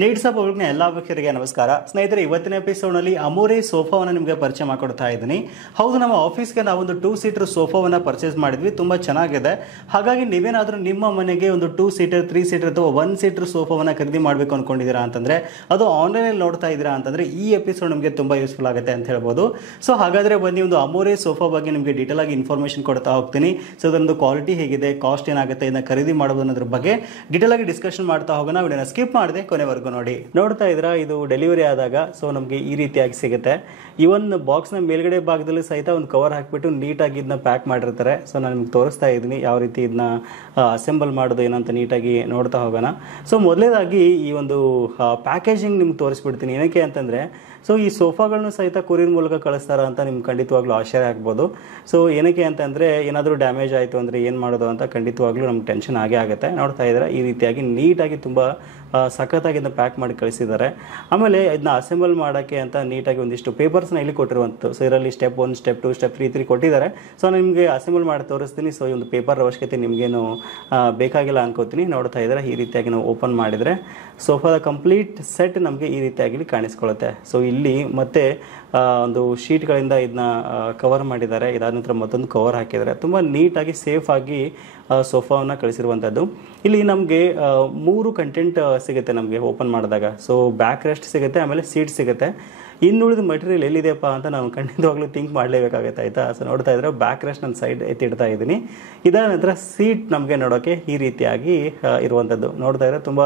Needs of ಪಬ್ಲಿಕ್ನ ಎಲ್ಲ ವೀಕ್ಷಕರಿಗೆ ನಮಸ್ಕಾರ. ಸ್ನೇಹಿತರೆ, ಇವತ್ತಿನ ಎಪಿಸೋಡ್ನಲ್ಲಿ ಅಮೋರೆ ಸೋಫಾವನ್ನು ನಿಮಗೆ ಪರಿಚಯ ಮಾಡಿಕೊಡ್ತಾ ಇದ್ದೀನಿ. ಹೌದು, ನಮ್ಮ ಆಫೀಸ್ಗೆ ನಾವೊಂದು 2 ಸೀಟರ್ ಸೋಫಾವನ್ನು ಪರ್ಚೇಸ್ ಮಾಡಿದ್ವಿ. ತುಂಬ ಚೆನ್ನಾಗಿದೆ. ಹಾಗಾಗಿ ನೀವೇನಾದರೂ ನಿಮ್ಮ ಮನೆಗೆ ಒಂದು 2 ಸೀಟರ್ 3 ಸೀಟರ್ ಅಥವಾ 1 ಸೀಟರ್ ಸೋಫಾವನ್ನು ಖರೀದಿ ಮಾಡಬೇಕು ಅಂದ್ಕೊಂಡಿದ್ದೀರಾ ಅಂತಂದರೆ, ಅದು ಆನ್ಲೈನಲ್ಲಿ ನೋಡ್ತಾ ಇದ್ದೀರಾ ಅಂತಂದರೆ ಈ ಎಪಿಸೋಡ್ ನಿಮಗೆ ತುಂಬ ಯೂಸ್ಫುಲ್ ಆಗುತ್ತೆ ಅಂತ ಹೇಳ್ಬೋದು. ಸೊ ಹಾಗಾದರೆ ಬನ್ನಿ, ಒಂದು ಅಮೋರೆ ಸೋಫಾ ಬಗ್ಗೆ ನಿಮಗೆ ಡೀಟೇಲ್ ಆಗಿ ಇನ್ಫಾರ್ಮೇಷನ್ ಕೊಡ್ತಾ ಹೋಗ್ತೀನಿ. ಸೊ ಅದೊಂದು ಕ್ವಾಲಿಟಿ ಹೇಗಿದೆ, ಕಾಸ್ಟ್ ಏನಾಗುತ್ತೆ, ಇದನ್ನ ಖರೀದಿ ಮಾಡೋದು ಅನ್ನೋದ್ರ ಬಗ್ಗೆ ಡೀಟೇಲ್ ಆಗಿ ಡಿಸ್ಕಷನ್ ಮಾಡ್ತಾ ಹೋಗೋಣ. ವಿಡಿಯೋನ ಸ್ಕಿಪ್ ಮಾಡದೆ ಕೊನೆವರೆಗೂ ನೋಡಿ. ನೋಡ್ತಾ ಇದ್ರ, ಇದು ಡೆಲಿವರಿ ಆದಾಗ ಸೊ ನಮಗೆ ಈ ರೀತಿಯಾಗಿ ಸಿಗುತ್ತೆ. ಇವನ್ ಬಾಕ್ಸ್ನ ಮೇಲ್ಗಡೆ ಭಾಗದಲ್ಲಿ ಸಹಿತ ಒಂದು ಕವರ್ ಹಾಕಿಬಿಟ್ಟು ನೀಟಾಗಿ ಇದನ್ನ ಪ್ಯಾಕ್ ಮಾಡಿರ್ತಾರೆ. ಸೊ ನಾನು ನಿಮ್ಗೆ ತೋರಿಸ್ತಾ ಇದ್ದೀನಿ ಯಾವ ರೀತಿ ಇದನ್ನ ಅಸೆಂಬಲ್ ಮಾಡೋದು ಏನಂತ ನೀಟಾಗಿ ನೋಡ್ತಾ ಹೋಗೋಣ. ಸೊ ಮೊದಲೇದಾಗಿ ಈ ಒಂದು ಪ್ಯಾಕೇಜಿಂಗ್ ನಿಮ್ಗೆ ತೋರಿಸ್ಬಿಡ್ತೀನಿ. ಏನಕ್ಕೆ ಅಂತಂದರೆ, ಸೊ ಈ ಸೋಫಾಗಳನ್ನು ಸಹಿತ ಕೊರಿಯರ್ ಮೂಲಕ ಕಳಿಸ್ತಾರ ಅಂತ ನಿಮ್ಗೆ ಖಂಡಿತವಾಗ್ಲೂ ಆಶ್ಚರ್ಯ ಆಗ್ಬೋದು. ಸೊ ಏನಕ್ಕೆ ಅಂತಂದರೆ, ಏನಾದರೂ ಡ್ಯಾಮೇಜ್ ಆಯಿತು ಅಂದರೆ ಏನು ಮಾಡೋದು ಅಂತ ಖಂಡಿತವಾಗ್ಲೂ ನಮ್ಗೆ ಟೆನ್ಷನ್ ಆಗೇ ಆಗುತ್ತೆ. ನೋಡ್ತಾ ಇದ್ದಾರೆ, ಈ ರೀತಿಯಾಗಿ ನೀಟಾಗಿ ತುಂಬ ಸಖತ್ತಾಗಿ ಇದನ್ನ ಪ್ಯಾಕ್ ಮಾಡಿ ಕಳಿಸಿದ್ದಾರೆ. ಆಮೇಲೆ ಇದನ್ನ ಅಸೆಂಬಲ್ ಮಾಡೋಕ್ಕೆ ಅಂತ ನೀಟಾಗಿ ಒಂದಿಷ್ಟು ಪೇಪರ್ಸ್ನ ಇಲ್ಲಿ ಕೊಟ್ಟಿರುವಂಥದ್ದು. ಸೊ ಇದರಲ್ಲಿ ಸ್ಟೆಪ್ 1, ಸ್ಟೆಪ್ 2, ಸ್ಟೆಪ್ 3 ಕೊಟ್ಟಿದ್ದಾರೆ. ಸೊ ನಿಮಗೆ ಅಸೆಂಬಲ್ ಮಾಡಿ ತೋರಿಸ್ತೀನಿ. ಸೊ ಈ ಒಂದು ಪೇಪರ್ ಅವಶ್ಯಕತೆ ನಿಮಗೇನು ಬೇಕಾಗಿಲ್ಲ ಅನ್ಕೋತೀನಿ. ನೋಡ್ತಾ ಇದ್ದಾರೆ, ಈ ರೀತಿಯಾಗಿ ನಾವು ಓಪನ್ ಮಾಡಿದರೆ ಸೋಫಾದ ಕಂಪ್ಲೀಟ್ ಸೆಟ್ ನಮಗೆ ಈ ರೀತಿಯಾಗಿ ಕಾಣಿಸ್ಕೊಳ್ಳುತ್ತೆ. ಸೊ ಇಲ್ಲಿ ಮತ್ತೆ ಒಂದು ಶೀಟ್ಗಳಿಂದ ಇದನ್ನ ಕವರ್ ಮಾಡಿದ್ದಾರೆ. ಇದಾದ ನಂತರ ಮತ್ತೊಂದು ಕವರ್ ಹಾಕಿದ್ದಾರೆ. ತುಂಬ ನೀಟಾಗಿ ಸೇಫಾಗಿ ಸೋಫಾವನ್ನು ಕಳಿಸಿರುವಂಥದ್ದು. ಇಲ್ಲಿ ನಮಗೆ 3 ಕಂಟೆಂಟ್ ಸಿಗುತ್ತೆ ನಮಗೆ ಓಪನ್ ಮಾಡಿದಾಗ. ಸೊ ಬ್ಯಾಕ್ ರೆಸ್ಟ್ ಸಿಗುತ್ತೆ, ಆಮೇಲೆ ಸೀಟ್ ಸಿಗುತ್ತೆ. ಇನ್ನುಳಿದ ಮಟೀರಿಯಲ್ ಎಲ್ಲಿದೆಯಪ್ಪ ಅಂತ ನಾವು ಖಂಡಿತವಾಗ್ಲೂ ಥಿಂಕ್ ಮಾಡಲೇಬೇಕಾಗುತ್ತೆ, ಆಯಿತಾ. ಸೊ ನೋಡ್ತಾ ಇದ್ರೆ ಬ್ಯಾಕ್ ರೆಸ್ಟ್ ನಾನು ಸೈಡ್ ಎತ್ತಿಡ್ತಾ ಇದ್ದೀನಿ. ಇದಾದ ನಂತರ ಸೀಟ್ ನಮಗೆ ನೋಡೋಕ್ಕೆ ಈ ರೀತಿಯಾಗಿ ಇರುವಂಥದ್ದು. ನೋಡ್ತಾ ಇದ್ರೆ ತುಂಬ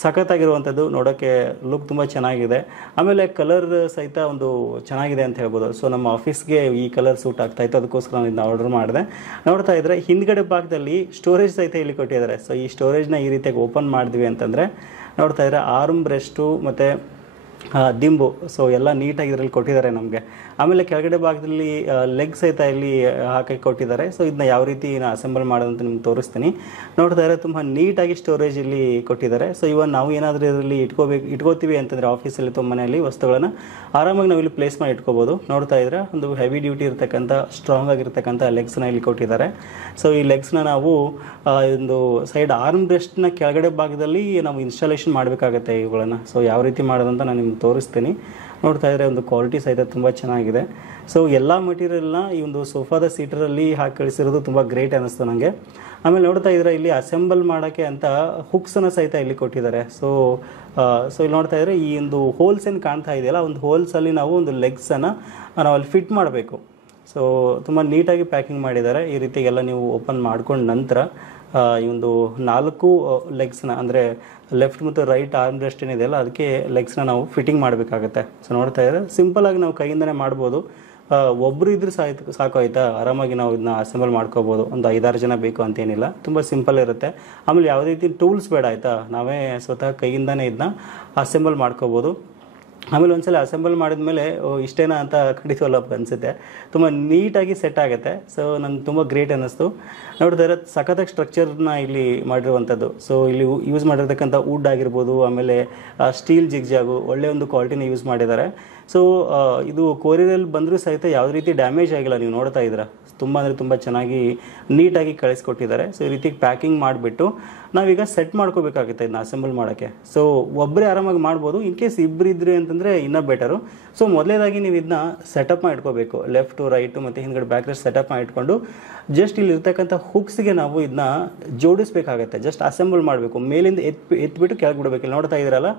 ಸಖತ್ತಾಗಿರುವಂಥದ್ದು. ನೋಡೋಕ್ಕೆ ಲುಕ್ ತುಂಬ ಚೆನ್ನಾಗಿದೆ. ಆಮೇಲೆ ಕಲರ್ ಸಹಿತ ಒಂದು ಚೆನ್ನಾಗಿದೆ ಅಂತ ಹೇಳ್ಬೋದು. ಸೊ ನಮ್ಮ ಆಫೀಸ್ಗೆ ಈ ಕಲರ್ ಸೂಟ್ ಆಗ್ತಾ ಇತ್ತು, ಅದಕ್ಕೋಸ್ಕರ ನಾನು ಇದನ್ನ ಆರ್ಡರ್ ಮಾಡಿದೆ. ನೋಡ್ತಾ ಇದ್ರೆ ಹಿಂದ್ಗಡೆ ಭಾಗದಲ್ಲಿ ಸ್ಟೋರೇಜ್ ಸಹಿತ ಇಲ್ಲಿ ಕೊಟ್ಟಿದ್ದಾರೆ. ಸೊ ಈ ಸ್ಟೋರೇಜ್ನ ಈ ರೀತಿಯಾಗಿ ಓಪನ್ ಮಾಡಿದ್ವಿ ಅಂತಂದರೆ ನೋಡ್ತಾ ಇದ್ರೆ ಆರ್ಮ್ ಬ್ರೆಸ್ಟು ಮತ್ತು ದಿಂಬು ಸೊ ಎಲ್ಲ ನೀಟಾಗಿ ಇದರಲ್ಲಿ ಕೊಟ್ಟಿದ್ದಾರೆ ನಮಗೆ. ಆಮೇಲೆ ಕೆಳಗಡೆ ಭಾಗದಲ್ಲಿ ಲೆಗ್ ಸಹಿತ ಇಲ್ಲಿ ಹಾಕಿ ಕೊಟ್ಟಿದ್ದಾರೆ. ಸೊ ಇದನ್ನ ಯಾವ ರೀತಿ ಅಸೆಂಬಲ್ ಮಾಡೋದಂತ ನಿಮ್ಗೆ ತೋರಿಸ್ತೀನಿ. ನೋಡ್ತಾ ಇದ್ದಾರೆ, ತುಂಬ ನೀಟಾಗಿ ಸ್ಟೋರೇಜ್ ಇಲ್ಲಿ ಕೊಟ್ಟಿದ್ದಾರೆ. ಸೊ ಇವನ್ ನಾವು ಏನಾದರೂ ಇದರಲ್ಲಿ ಇಟ್ಕೋತೀವಿ ಅಂತಂದರೆ ಆಫೀಸಲ್ಲಿ ತುಂಬ ಮನೆಯಲ್ಲಿ ವಸ್ತುಗಳನ್ನು ಆರಾಮಾಗಿ ನಾವು ಇಲ್ಲಿ ಪ್ಲೇಸ್ ಮಾಡಿ ಇಟ್ಕೋಬೋದು. ನೋಡ್ತಾ ಇದ್ರೆ ಒಂದು ಹೆವಿ ಡ್ಯೂಟಿ ಇರತಕ್ಕಂಥ ಸ್ಟ್ರಾಂಗ್ ಆಗಿರ್ತಕ್ಕಂಥ ಲೆಗ್ಸ್ನ ಇಲ್ಲಿ ಕೊಟ್ಟಿದ್ದಾರೆ. ಸೊ ಈ ಲೆಗ್ಸ್ನ ನಾವು ಒಂದು ಸೈಡ್ ಆರ್ಮ್ ಬ್ರೆಸ್ಟ್ನ ಕೆಳಗಡೆ ಭಾಗದಲ್ಲಿ ನಾವು ಇನ್ಸ್ಟಾಲೇಷನ್ ಮಾಡಬೇಕಾಗತ್ತೆ ಇವುಗಳನ್ನು. ಸೊ ಯಾವ ರೀತಿ ಮಾಡೋದಂತ ನಾನು ನಿಮ್ಗೆ ತೋರಿಸ್ತೀನಿ. ನೋಡ್ತಾ ಇದ್ರೆ ಒಂದು ಕ್ವಾಲಿಟಿ ಸಹಿತ ತುಂಬ ಚೆನ್ನಾಗಿದೆ. ಸೊ ಎಲ್ಲ ಮಟೀರಿಯಲ್ನ ಈ ಒಂದು ಸೋಫಾದ ಸೀಟರಲ್ಲಿ ಹಾಕಿ ಕಳಿಸಿರೋದು ತುಂಬ ಗ್ರೇಟ್ ಅನ್ನಿಸ್ತು ನನಗೆ. ಆಮೇಲೆ ನೋಡ್ತಾ ಇದ್ರೆ, ಇಲ್ಲಿ ಅಸೆಂಬಲ್ ಮಾಡೋಕ್ಕೆ ಅಂತ ಹುಕ್ಸನ್ನು ಸಹಿತ ಇಲ್ಲಿ ಕೊಟ್ಟಿದ್ದಾರೆ. ಸೊ ಇಲ್ಲಿ ನೋಡ್ತಾ ಇದ್ರೆ, ಈ ಒಂದು ಹೋಲ್ಸ್ ಏನು ಕಾಣ್ತಾ ಇದೆಯಲ್ಲ, ಒಂದು ಹೋಲ್ಸಲ್ಲಿ ನಾವು ಒಂದು ಲೆಗ್ಸನ್ನು ನಾವು ಅಲ್ಲಿ ಫಿಟ್ ಮಾಡಬೇಕು. ಸೊ ತುಂಬ ನೀಟಾಗಿ ಪ್ಯಾಕಿಂಗ್ ಮಾಡಿದ್ದಾರೆ. ಈ ರೀತಿಗೆಲ್ಲ ನೀವು ಓಪನ್ ಮಾಡ್ಕೊಂಡ ನಂತರ ಈ ಒಂದು 4 ಲೆಗ್ಸ್ನ ಅಂದರೆ ಲೆಫ್ಟ್ ಮತ್ತು ರೈಟ್ ಆರ್ಮ್ ರೆಸ್ಟ್ ಏನಿದೆಯಲ್ಲ, ಅದಕ್ಕೆ ಲೆಗ್ಸ್ನ ನಾವು ಫಿಟ್ಟಿಂಗ್ ಮಾಡಬೇಕಾಗತ್ತೆ. ಸೊ ನೋಡ್ತಾ ಇದ್ರೆ ಸಿಂಪಲಾಗಿ ನಾವು ಕೈಯಿಂದನೇ ಮಾಡ್ಬೋದು. ಒಬ್ಬರು ಇದ್ರೆ ಸಾಕು, ಆಯಿತಾ. ಆರಾಮಾಗಿ ನಾವು ಇದನ್ನ ಅಸೆಂಬಲ್ ಮಾಡ್ಕೋಬೋದು. ಒಂದು 5-6 ಜನ ಬೇಕು ಅಂತೇನಿಲ್ಲ, ತುಂಬ ಸಿಂಪಲ್ ಇರುತ್ತೆ. ಆಮೇಲೆ ಯಾವುದೇ ರೀತಿ ಟೂಲ್ಸ್ ಬೇಡ, ಆಯಿತಾ. ನಾವೇ ಸ್ವತಃ ಕೈಯಿಂದನೇ ಇದನ್ನ ಅಸೆಂಬಲ್ ಮಾಡ್ಕೋಬೋದು. ಆಮೇಲೆ ಒಂದ್ಸಲ ಅಸೆಂಬಲ್ ಮಾಡಿದ್ಮೇಲೆ ಇಷ್ಟೇನಾ ಅಂತ ಖಂಡಿತವಲ್ಲ ಅನಿಸುತ್ತೆ. ತುಂಬ ನೀಟಾಗಿ ಸೆಟ್ ಆಗುತ್ತೆ. ಸೊ ನನಗೆ ತುಂಬ ಗ್ರೇಟ್ ಅನ್ನಿಸ್ತು. ನೋಡ್ತಾ ಇರೋ ಸಖತ್ತಾಗಿ ಸ್ಟ್ರಕ್ಚರ್ನ ಇಲ್ಲಿ ಮಾಡಿರುವಂಥದ್ದು. ಸೊ ಇಲ್ಲಿ ಯೂಸ್ ಮಾಡಿರ್ತಕ್ಕಂಥ ವುಡ್ ಆಗಿರ್ಬೋದು, ಆಮೇಲೆ ಸ್ಟೀಲ್ ಜಿಗ್ಜಾಗು ಒಳ್ಳೆ ಒಂದು ಕ್ವಾಲಿಟಿನ ಯೂಸ್ ಮಾಡಿದ್ದಾರೆ. ಸೊ ಇದು ಕೊರಿಯರಲ್ಲಿ ಬಂದರೂ ಸಹಿತ ಯಾವುದೇ ರೀತಿ ಡ್ಯಾಮೇಜ್ ಆಗಿಲ್ಲ. ನೀವು ನೋಡ್ತಾ ಇದ್ದೀರಾ, ತುಂಬ ಅಂದರೆ ತುಂಬ ಚೆನ್ನಾಗಿ ನೀಟಾಗಿ ಕಳಿಸ್ಕೊಟ್ಟಿದ್ದಾರೆ. ಸೊ ಈ ರೀತಿ ಪ್ಯಾಕಿಂಗ್ ಮಾಡಿಬಿಟ್ಟು ನಾವೀಗ ಸೆಟ್ ಮಾಡ್ಕೋಬೇಕಾಗುತ್ತೆ ಇದನ್ನ ಅಸೆಂಬಲ್ ಮಾಡೋಕ್ಕೆ. ಸೊ ಒಬ್ಬರೇ ಆರಾಮಾಗಿ ಮಾಡ್ಬೋದು. ಇನ್ ಕೇಸ್ ಇಬ್ಬರಿದ್ರಿ ಅಂತಂದರೆ ಇನ್ನೂ ಬೆಟರು. ಸೊ ಮೊದಲೇದಾಗಿ ನೀವು ಇದನ್ನ ಸೆಟಪ್ ಮಾಡಿ ಇಟ್ಕೋಬೇಕು. ಲೆಫ್ಟು ರೈಟು ಮತ್ತು ಹಿಂದ್ಗಡೆ ಬ್ಯಾಕ್ ರೆಸ್ಟ್ ಸೆಟಪ್ ಮಾಡಿ ಇಟ್ಕೊಂಡು ಜಸ್ಟ್ ಇಲ್ಲಿ ಇರ್ತಕ್ಕಂಥ ಹುಕ್ಸ್ಗೆ ನಾವು ಇದನ್ನ ಜೋಡಿಸ್ಬೇಕಾಗತ್ತೆ. ಜಸ್ಟ್ ಅಸೆಂಬಲ್ ಮಾಡಬೇಕು. ಮೇಲಿಂದ ಎತ್ಬಿಟ್ಟು ಕೆಳಗೆ ಬಿಡಬೇಕು. ಇಲ್ಲಿ ನೋಡ್ತಾ ಇದ್ದೀರಲ್ಲ,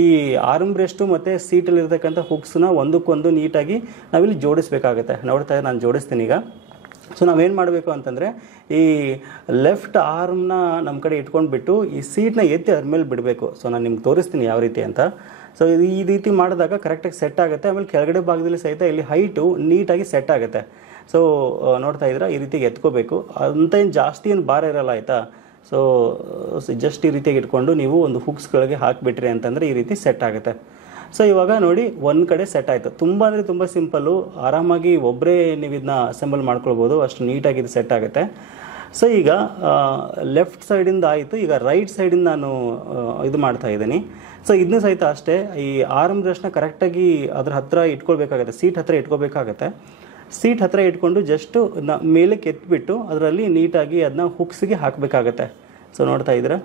ಈ ಆರ್ಮ್ ಬ್ರೆಸ್ಟು ಮತ್ತು ಸೀಟಲ್ಲಿ ಇರ್ತಕ್ಕಂಥ ಹುಕ್ಸ್ನ ಒಂದಕ್ಕೊಂದು ನೀಟಾಗಿ ನಾವಿಲ್ಲಿ ಜೋಡಿಸ್ಬೇಕಾಗತ್ತೆ. ನೋಡ್ತಾ ಇದ್ರೆ ನಾನು ಜೋಡಿಸ್ತೀನಿ ಈಗ. ಸೊ ನಾವೇನು ಮಾಡಬೇಕು ಅಂತಂದರೆ, ಈ ಲೆಫ್ಟ್ ಆರ್ಮ್ನ ನಮ್ಮ ಕಡೆ ಇಟ್ಕೊಂಡ್ಬಿಟ್ಟು ಈ ಸೀಟ್ನ ಎತ್ತಿ ಅದ್ರ ಮೇಲೆ ಬಿಡಬೇಕು. ಸೊ ನಾನು ನಿಮ್ಗೆ ತೋರಿಸ್ತೀನಿ ಯಾವ ರೀತಿ ಅಂತ. ಸೊ ಈ ರೀತಿ ಮಾಡಿದಾಗ ಕರೆಕ್ಟಾಗಿ ಸೆಟ್ ಆಗುತ್ತೆ. ಆಮೇಲೆ ಕೆಳಗಡೆ ಭಾಗದಲ್ಲಿ ಸಹಿತ ಇಲ್ಲಿ ಹೈಟು ನೀಟಾಗಿ ಸೆಟ್ ಆಗುತ್ತೆ. ಸೊ ನೋಡ್ತಾ ಇದ್ರೆ ಈ ರೀತಿಗೆ ಎತ್ಕೋಬೇಕು. ಅಂತ ಏನು ಜಾಸ್ತಿ ಏನು ಭಾರ ಇರಲ್ಲ, ಆಯಿತಾ. ಸೊ ಜಸ್ಟ್ ಈ ರೀತಿಯಾಗಿ ಇಟ್ಕೊಂಡು ನೀವು ಒಂದು ಹುಕ್ಸ್ಗಳಿಗೆ ಹಾಕಿಬಿಟ್ರಿ ಅಂತಂದರೆ ಈ ರೀತಿ ಸೆಟ್ ಆಗುತ್ತೆ. ಸೊ ಇವಾಗ ನೋಡಿ, ಒಂದು ಕಡೆ ಸೆಟ್ ಆಯಿತು. ತುಂಬ ಅಂದರೆ ತುಂಬ ಸಿಂಪಲ್ಲು. ಆರಾಮಾಗಿ ಒಬ್ಬರೇ ನೀವು ಇದನ್ನ ಅಸೆಂಬಲ್ ಮಾಡ್ಕೊಳ್ಬೋದು, ಅಷ್ಟು ನೀಟಾಗಿ ಇದು ಸೆಟ್ ಆಗುತ್ತೆ. ಸೊ ಈಗ ಲೆಫ್ಟ್ ಸೈಡಿಂದ ಆಯಿತು. ಈಗ ರೈಟ್ ಸೈಡಿಂದ ನಾನು ಇದು ಮಾಡ್ತಾ ಇದ್ದೀನಿ. ಸೊ ಇದನ್ನೂ ಸಹಿತ ಅಷ್ಟೇ, ಈ ಆರ್ಮ್ ಬ್ರೆಸ್ಟ್ನ ಕರೆಕ್ಟಾಗಿ ಅದ್ರ ಹತ್ರ ಇಟ್ಕೊಳ್ಬೇಕಾಗತ್ತೆ, ಸೀಟ್ ಹತ್ರ ಇಟ್ಕೋಬೇಕಾಗತ್ತೆ. ಸೀಟ್ ಹತ್ರ ಇಟ್ಕೊಂಡು ಜಸ್ಟು ಮೇಲಕ್ಕೆ ಎತ್ಬಿಟ್ಟು ಅದರಲ್ಲಿ ನೀಟಾಗಿ ಅದನ್ನ ಹುಕ್ಸ್ಗೆ ಹಾಕಬೇಕಾಗತ್ತೆ. ಸೊ ನೋಡ್ತಾ ಇದ್ದೀರಾ,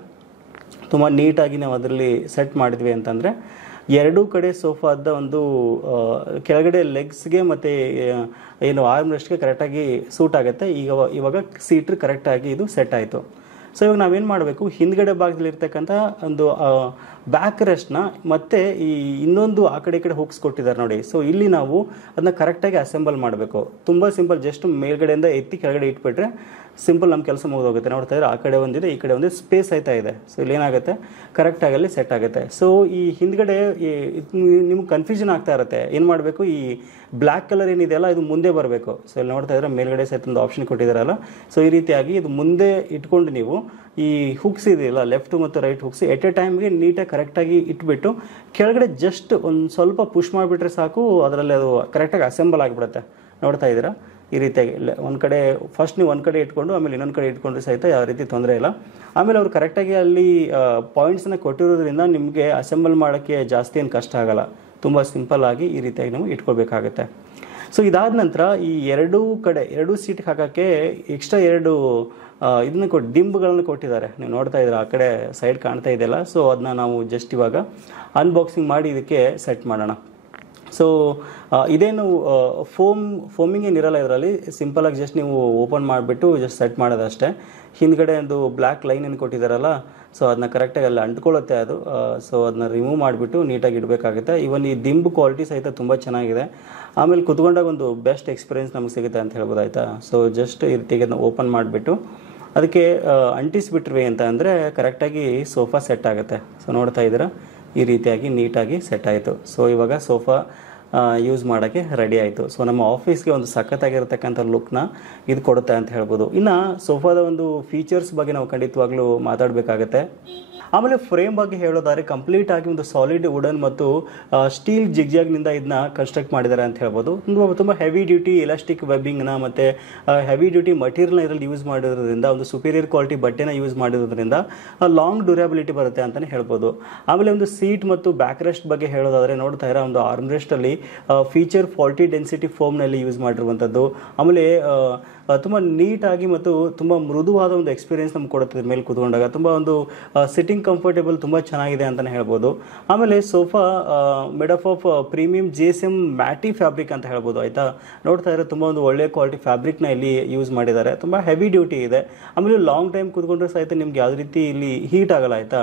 ತುಂಬ ನೀಟಾಗಿ ನಾವು ಅದರಲ್ಲಿ ಸೆಟ್ ಮಾಡಿದ್ವಿ ಅಂತಂದರೆ ಎರಡೂ ಕಡೆ ಸೋಫಾದ ಒಂದು ಕೆಳಗಡೆ ಲೆಗ್ಸ್ಗೆ ಮತ್ತು ಏನು ಆರ್ಮ್ ರೆಸ್ಟ್ಗೆ ಕರೆಕ್ಟಾಗಿ ಸೂಟ್ ಆಗುತ್ತೆ. ಇವಾಗ ಸೀಟ್ರ್ ಕರೆಕ್ಟಾಗಿ ಇದು ಸೆಟ್ ಆಯಿತು. ಸೊ ಇವಾಗ ನಾವೇನು ಮಾಡಬೇಕು, ಹಿಂದ್ಗಡೆ ಭಾಗದಲ್ಲಿರ್ತಕ್ಕಂಥ ಒಂದು ಬ್ಯಾಕ್ ರೆಸ್ಟ್ನ ಮತ್ತು ಈ ಇನ್ನೊಂದು ಆ ಕಡೆ ಈ ಕಡೆ ಹುಕ್ಸ್ ಕೊಟ್ಟಿದ್ದಾರೆ ನೋಡಿ. ಸೊ ಇಲ್ಲಿ ನಾವು ಅದನ್ನ ಕರೆಕ್ಟಾಗಿ ಅಸೆಂಬಲ್ ಮಾಡಬೇಕು. ತುಂಬ ಸಿಂಪಲ್, ಜಸ್ಟ್ ಮೇಲ್ಗಡೆಯಿಂದ ಎತ್ತಿ ಕೆಳಗಡೆ ಇಟ್ಬಿಟ್ರೆ ಸಿಂಪಲ್ ನಮ್ಮ ಕೆಲಸ ಮುಗಿದೋಗುತ್ತೆ. ನೋಡ್ತಾ ಇದ್ರೆ ಆ ಕಡೆ ಒಂದಿದೆ, ಈ ಕಡೆ ಒಂದು ಸ್ಪೇಸ್ ಆಯ್ತಾ ಇದೆ. ಸೊ ಇಲ್ಲಿ ಏನಾಗುತ್ತೆ, ಕರೆಕ್ಟಾಗಿ ಅಲ್ಲಿ ಸೆಟ್ ಆಗುತ್ತೆ. ಸೊ ಈ ಹಿಂದ್ಗಡೆ ನಿಮ್ಗೆ ಕನ್ಫ್ಯೂಷನ್ ಆಗ್ತಾ ಇರುತ್ತೆ, ಏನು ಮಾಡಬೇಕು, ಈ ಬ್ಲ್ಯಾಕ್ ಕಲರ್ ಏನಿದೆಯಲ್ಲ ಇದು ಮುಂದೆ ಬರಬೇಕು. ಸೊ ಇಲ್ಲಿ ನೋಡ್ತಾ ಇದ್ರೆ ಮೇಲ್ಗಡೆ ಸಹಿತ ಒಂದು ಆಪ್ಷನ್ ಕೊಟ್ಟಿದ್ದಾರಲ್ಲ, ಸೊ ಈ ರೀತಿಯಾಗಿ ಇದು ಮುಂದೆ ಇಟ್ಕೊಂಡು ನೀವು ಈ ಹುಕ್ಸ್ ಇದೆಯಲ್ಲ ಲೆಫ್ಟ್ ಮತ್ತು ರೈಟ್ ಹುಕ್ಸ್ ಎಟ್ ಎ ಟೈಮ್ಗೆ ನೀಟಾಗಿ ಕರೆಕ್ಟಾಗಿ ಇಟ್ಬಿಟ್ಟು ಕೆಳಗಡೆ ಜಸ್ಟ್ ಒಂದು ಸ್ವಲ್ಪ ಪುಷ್ ಮಾಡಿಬಿಟ್ರೆ ಸಾಕು, ಅದರಲ್ಲಿ ಅದು ಕರೆಕ್ಟಾಗಿ ಅಸೆಂಬಲ್ ಆಗಿಬಿಡುತ್ತೆ. ನೋಡ್ತಾ ಇದ್ದೀರಾ ಈ ರೀತಿಯಾಗಿ ಒಂದು ಕಡೆ ಫಸ್ಟ್ ನೀವು ಒಂದು ಕಡೆ ಇಟ್ಕೊಂಡು ಆಮೇಲೆ ಇನ್ನೊಂದು ಕಡೆ ಇಟ್ಕೊಂಡ್ರೆ ಸಹಿತ ಯಾವ ರೀತಿ ತೊಂದರೆ ಇಲ್ಲ. ಆಮೇಲೆ ಅವರು ಕರೆಕ್ಟಾಗಿ ಅಲ್ಲಿ ಪಾಯಿಂಟ್ಸನ್ನ ಕೊಟ್ಟಿರೋದ್ರಿಂದ ನಿಮಗೆ ಅಸೆಂಬಲ್ ಮಾಡೋಕ್ಕೆ ಜಾಸ್ತಿ ಏನು ಕಷ್ಟ ಆಗಲ್ಲ. ತುಂಬ ಸಿಂಪಲ್ ಆಗಿ ಈ ರೀತಿಯಾಗಿ ನಾವು ಇಟ್ಕೊಳ್ಬೇಕಾಗತ್ತೆ. ಸೊ ಇದಾದ ನಂತರ ಈ ಎರಡೂ ಸೀಟ್ಗೆ ಹಾಕೋಕ್ಕೆ ಎಕ್ಸ್ಟ್ರಾ ಇದನ್ನ ದಿಂಬ್ಗಳನ್ನು ಕೊಟ್ಟಿದ್ದಾರೆ. ನೀವು ನೋಡ್ತಾ ಇದ್ದೀರಾ ಆ ಕಡೆ ಸೈಡ್ ಕಾಣ್ತಾ ಇದೆಯಲ್ಲ. ಸೊ ಅದನ್ನ ನಾವು ಜಸ್ಟ್ ಇವಾಗ ಅನ್ಬಾಕ್ಸಿಂಗ್ ಮಾಡಿ ಇದಕ್ಕೆ ಸೆಟ್ ಮಾಡೋಣ. ಸೊ ಇದೇನು ಫೋಮಿಂಗ್ ಏನಿರಲ್ಲ ಇದರಲ್ಲಿ, ಸಿಂಪಲಾಗಿ ಜಸ್ಟ್ ನೀವು ಓಪನ್ ಮಾಡಿಬಿಟ್ಟು ಜಸ್ಟ್ ಸೆಟ್ ಮಾಡೋದಷ್ಟೇ. ಹಿಂದ್ಗಡೆ ಒಂದು ಬ್ಲ್ಯಾಕ್ ಲೈನ್ ಏನು ಕೊಟ್ಟಿದ್ದಾರಲ್ಲ, ಸೊ ಅದನ್ನ ಕರೆಕ್ಟಾಗಿ ಅಲ್ಲಿ ಅಂಟ್ಕೊಳ್ಳುತ್ತೆ ಅದು. ಸೊ ಅದನ್ನ ರಿಮೂವ್ ಮಾಡಿಬಿಟ್ಟು ನೀಟಾಗಿ ಇಡಬೇಕಾಗುತ್ತೆ. ಇವನ್ ಈ ದಿಂಬು ಕ್ವಾಲಿಟಿ ಸಹಿತ ತುಂಬ ಚೆನ್ನಾಗಿದೆ. ಆಮೇಲೆ ಕುತ್ಕೊಂಡಾಗ ಒಂದು ಬೆಸ್ಟ್ ಎಕ್ಸ್ಪೀರಿಯೆನ್ಸ್ ನಮಗೆ ಸಿಗುತ್ತೆ ಅಂತ ಹೇಳ್ಬೋದು, ಆಯಿತಾ. ಸೊ ಜಸ್ಟ್ ಈ ರೀತಿಗೆ ಅದನ್ನ ಓಪನ್ ಮಾಡಿಬಿಟ್ಟು ಅದಕ್ಕೆ ಅಂಟಿಸ್ಬಿಟ್ರಿ ಅಂತ ಅಂದರೆ ಕರೆಕ್ಟಾಗಿ ಸೋಫಾ ಸೆಟ್ ಆಗುತ್ತೆ. ಸೊ ನೋಡ್ತಾ ಇದ್ದೀರಾ ಈ ರೀತಿಯಾಗಿ ನೀಟಾಗಿ ಸೆಟ್ ಆಯಿತು. ಸೊ ಇವಾಗ ಸೋಫಾ ಯೂಸ್ ಮಾಡೋಕ್ಕೆ ರೆಡಿ ಆಯಿತು. ಸೊ ನಮ್ಮ ಆಫೀಸ್ಗೆ ಒಂದು ಸಖತ್ತಾಗಿರ್ತಕ್ಕಂಥ ಲುಕ್ನ ಇದು ಕೊಡುತ್ತೆ ಅಂತ ಹೇಳ್ಬೋದು. ಇನ್ನು ಸೋಫಾದ ಒಂದು ಫೀಚರ್ಸ್ ಬಗ್ಗೆ ನಾವು ಖಂಡಿತವಾಗ್ಲೂ ಮಾತಾಡಬೇಕಾಗತ್ತೆ. ಆಮೇಲೆ ಫ್ರೇಮ್ ಬಗ್ಗೆ ಹೇಳೋದಾದ್ರೆ ಕಂಪ್ಲೀಟ್ ಆಗಿ ಒಂದು ಸಾಲಿಡ್ ವುಡನ್ ಮತ್ತು ಸ್ಟೀಲ್ ಜಿಗ್ಜಾಗ್ನಿಂದ ಇದನ್ನ ಕನ್ಸ್ಟ್ರಕ್ಟ್ ಮಾಡಿದ್ದಾರೆ ಅಂತ ಹೇಳ್ಬೋದು. ತುಂಬ ಹೆವಿ ಡ್ಯೂಟಿ ಎಲಾಸ್ಟಿಕ್ ವೆಬ್ಬಿಂಗ್ನ ಮತ್ತು ಹೆವಿ ಡ್ಯೂಟಿ ಮಟೀರಿಯಲ್ನ ಇದರಲ್ಲಿ ಯೂಸ್ ಮಾಡಿರೋದ್ರಿಂದ, ಒಂದು ಸುಪೀರಿಯರ್ ಕ್ವಾಲಿಟಿ ಬಟ್ಟೆನ ಯೂಸ್ ಮಾಡಿರೋದ್ರಿಂದ ಲಾಂಗ್ ಡ್ಯೂರಬಿಲಿಟಿ ಬರುತ್ತೆ ಅಂತಲೇ ಹೇಳ್ಬೋದು. ಆಮೇಲೆ ಒಂದು ಸೀಟ್ ಮತ್ತು ಬ್ಯಾಕ್ ರೆಸ್ಟ್ ಬಗ್ಗೆ ಹೇಳೋದಾದರೆ ನೋಡ್ತಾ ಇರೋ ಒಂದು ಆರ್ಮ್ ರೆಸ್ಟಲ್ಲಿ ಫೀಚರ್ 40 ಡೆನ್ಸಿಟಿ ಫೋಮ್ನಲ್ಲಿ ಯೂಸ್ ಮಾಡಿರುವಂಥದ್ದು. ಆಮೇಲೆ ತುಂಬ ನೀಟಾಗಿ ಮತ್ತು ತುಂಬ ಮೃದುವಾದ ಒಂದು ಎಕ್ಸ್ಪೀರಿಯೆನ್ಸ್ ನಮ್ಗೆ ಕೊಡುತ್ತದೆ ಮೇಲೆ ಕೂತ್ಕೊಂಡಾಗ. ತುಂಬ ಒಂದು ಸಿಟ್ಟಿಂಗ್ ಕಂಫರ್ಟೇಬಲ್ ತುಂಬ ಚೆನ್ನಾಗಿದೆ ಅಂತಲೇ ಹೇಳ್ಬೋದು. ಆಮೇಲೆ sofa made of premium GSM matty fabric ಅಂತ ಹೇಳ್ಬೋದು, ಆಯಿತಾ. ನೋಡ್ತಾ ಇದ್ರೆ ತುಂಬ ಒಂದು ಒಳ್ಳೆ ಕ್ವಾಲಿಟಿ ಫ್ಯಾಬ್ರಿಕ್ನ ಇಲ್ಲಿ ಯೂಸ್ ಮಾಡಿದ್ದಾರೆ. ತುಂಬ ಹೆವಿ ಡ್ಯೂಟಿ ಇದೆ. ಆಮೇಲೆ ಲಾಂಗ್ ಟೈಮ್ ಕೂತ್ಕೊಂಡ್ರೆ ಸಹಿತ ನಿಮ್ಗೆ ಯಾವುದೇ ರೀತಿ ಇಲ್ಲಿ ಹೀಟ್ ಆಗಲ್ಲ, ಆಯಿತಾ.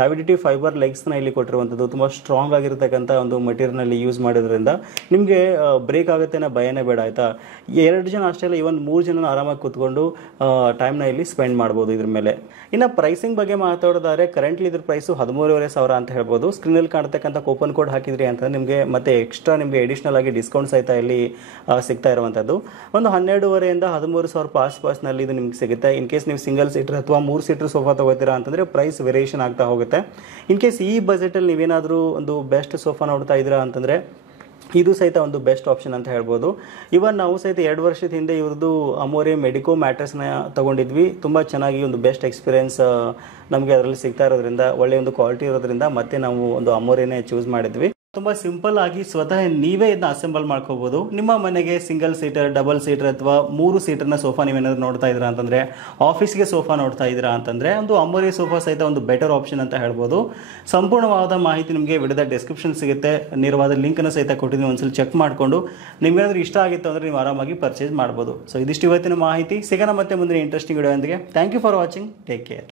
ಹೆವಿ ಡ್ಯೂಟಿ ಫೈಬರ್ ಲೆಗ್ಸ್ನ ಇಲ್ಲಿ ಕೊಟ್ಟಿರುವಂಥದ್ದು, ತುಂಬ ಸ್ಟ್ರಾಂಗ್ ಆಗಿರ್ತಕ್ಕಂಥ ಒಂದು ಮಟೀರಿಯಲ್ನಲ್ಲಿ ಯೂಸ್ ಮಾಡೋದ್ರಿಂದ ನಿಮಗೆ ಬ್ರೇಕ್ ಆಗುತ್ತೆ ಅನ್ನೋ ಭಯನೇ ಬೇಡ, ಆಯಿತಾ. 2 ಜನ ಅಷ್ಟೇ ಅಲ್ಲ, ಇವನ್ 3 ಜನ ಆರಾಮಾಗಿ ಕೂತ್ಕೊಂಡು ಟೈಮ್ನ ಇಲ್ಲಿ ಸ್ಪೆಂಡ್ ಮಾಡ್ಬೋದು ಇದ್ರ ಮೇಲೆ. ಇನ್ನು ಪ್ರೈಸಿಂಗ್ ಬಗ್ಗೆ ಮಾತಾಡೋದಾದ್ರೆ ಕರೆಂಟ್ಲಿ ಇದ್ರ ಪ್ರೈಸು 13,500 ಅಂತ ಹೇಳ್ಬೋದು. ಸ್ಕ್ರೀನಲ್ಲಿ ಕಾಣ್ತಕ್ಕಂಥ ಕೂಪನ್ ಕೋಡ್ ಹಾಕಿದ್ರಿ ಅಂತಂದ್ರೆ ನಿಮಗೆ ಮತ್ತೆ ಎಕ್ಸ್ಟ್ರಾ ನಿಮಗೆ ಎಡಿಷನಲ್ ಆಗಿ ಡಿಸ್ಕೌಂಟ್ ಸಹಿತ ಇಲ್ಲಿ ಸಿಗ್ತಾ ಇರುವಂಥದ್ದು. ಒಂದು 12,500 13,000 ಆಸ್ಪಾಸ್ನಲ್ಲಿ ಇದು ನಿಮ್ಗೆ ಸಿಗುತ್ತೆ. ಇನ್ ಕೇಸ್ ನೀವು ಸಿಂಗಲ್ ಸೀಟರ್ ಅಥವಾ 3 ಸೀಟರ್ ಸೋಫಾ ತಗೋತೀರಾ ಅಂತಂದರೆ ಪ್ರೈಸ್ ವೇರಿಯೇಷನ್ ಆಗ್ತಾ ಹೋಗುತ್ತೆ. ಇನ್ ಕೇಸ್ ಈ ಬಜೆಟಲ್ಲಿ ನೀವೇನಾದರೂ ಒಂದು ಬೆಸ್ಟ್ ಸೋಫಾ ನೋಡ್ತಾ ಇದ್ದೀರಾ ಅಂತಂದರೆ ಇದು ಸಹಿತ ಒಂದು ಬೆಸ್ಟ್ ಆಪ್ಷನ್ ಅಂತ ಹೇಳ್ಬೋದು. ಇವನ್ ನಾವು ಸಹಿತ 2 ವರ್ಷದ ಹಿಂದೆ ಇವ್ರದ್ದು ಅಮೋರೆ ಮೆಡಿಕೋ ಮ್ಯಾಟ್ರೆಸ್ನ ತಗೊಂಡಿದ್ವಿ. ತುಂಬ ಚೆನ್ನಾಗಿ ಒಂದು ಬೆಸ್ಟ್ ಎಕ್ಸ್ಪೀರಿಯೆನ್ಸ್ ನಮಗೆ ಅದರಲ್ಲಿ ಸಿಗ್ತಾ ಇರೋದ್ರಿಂದ, ಒಳ್ಳೆಯ ಒಂದು ಕ್ವಾಲಿಟಿ ಇರೋದ್ರಿಂದ ಮತ್ತೆ ನಾವು ಒಂದು ಅಮೋರೆನೇ ಚೂಸ್ ಮಾಡಿದ್ವಿ. ತುಂಬ ಸಿಂಪಲ್ ಆಗಿ ಸ್ವತಃ ನೀವೇ ಇದನ್ನ ಅಸೆಂಬಲ್ ಮಾಡ್ಕೋಬಹುದು. ನಿಮ್ಮ ಮನೆಗೆ ಸಿಂಗಲ್ ಸೀಟರ್, ಡಬಲ್ ಸೀಟರ್ ಅಥವಾ 3 ಸೀಟರ್ನ ಸೋಫಾ ನೀವೇನಾದ್ರು ನೋಡ್ತಾ ಇದ್ದೀರಾ ಅಂತಂದರೆ, ಆಫೀಸ್ಗೆ ಸೋಫಾ ನೋಡ್ತಾ ಇದ್ದೀರಾ ಅಂತಂದರೆ ಒಂದು ಅಮೋರೆ ಸೋಫಾ ಸಹಿತ ಒಂದು ಬೆಟರ್ ಆಪ್ಷನ್ ಅಂತ ಹೇಳ್ಬೋದು. ಸಂಪೂರ್ಣವಾದ ಮಾಹಿತಿ ನಿಮಗೆ ವಿಡಿಯೋದ ಡಿಸ್ಕ್ರಿಪ್ಷನ್ ಸಿಗುತ್ತೆ. ನೇರವಾದ ಲಿಂಕನ್ನು ಸಹಿತ ಕೊಟ್ಟಿದ್ದೀನಿ, ಒಂದ್ಸಲ ಚೆಕ್ ಮಾಡಿಕೊಂಡು ನಿಮ್ಗೇನಾದ್ರೂ ಇಷ್ಟ ಆಗಿತ್ತು ಅಂದರೆ ನೀವು ಆರಾಮಾಗಿ ಪರ್ಚೇಸ್ ಮಾಡ್ಬೋದು. ಸೊ ಇದಿಷ್ಟು ಇವತ್ತಿನ ಮಾಹಿತಿ. ಸಿಗೋಣ ಮತ್ತೆ ಮುಂದಿನ ಇಂಟ್ರೆಸ್ಟಿಂಗ್ ವಿಡಿಯೋ ಒಂದಿಗೆ. Thank you for watching. Take care.